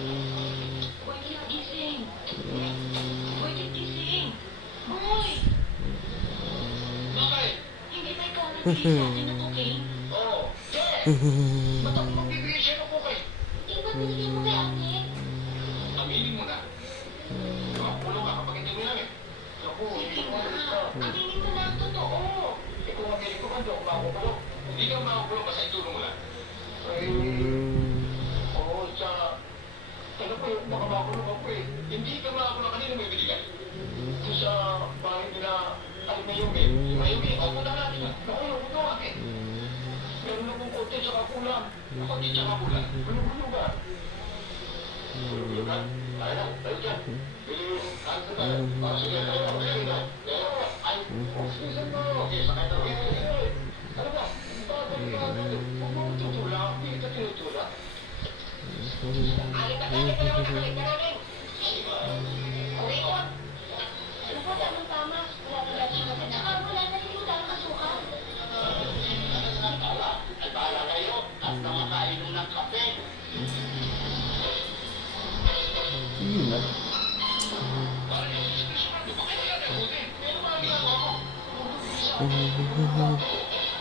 Boy, ginagising. Boy, gigising. Boy! Bakit? Hindi ba ikaw nagbigay sa akin ng cocaine? Oo. Yes! Ba't ako magbibigay siya ng cocaine? Hindi ba binigyan mo kay ate? Aminin mo na. Makakulong ka kapag hindi mo namin. Naku, hindi mo alis ka. Aminin mo na ang totoo. Eh kung aminin ko man, di ako makakulong. Hindi ka makakulong basta itulong mo lang. Oo, tsaka... Ano po yung makamakulong ako eh. Hindi ka makakulong kanina may binigay. Ito sa bahay nila, alam na yung Mayumi, o punta natin na. Nakulong ito akin. Meron na kong konti sa kakulang. Konti sa kakulang. Gulo-gulo ba? Gulo ka? Tayo na, tayo dyan. Bili yung kanto tayo. Sige, tayo na, sige na. Ay, ospisan mo. Okay, sakay na rin. Ano ba? Huwag mo tutulak. Hindi kita tinutulak. Alin ka tayo ka naman nakalik ka namin. Okay ko. Ano po, tamang-tama. Wala siya. At saka wala na rin tayo kasukan. Ay, bahala kayo. At nakakainom ng kape. Yun na. Parang yung diskusyon. Di ba kayo yan? Pero parang ginagawa ko.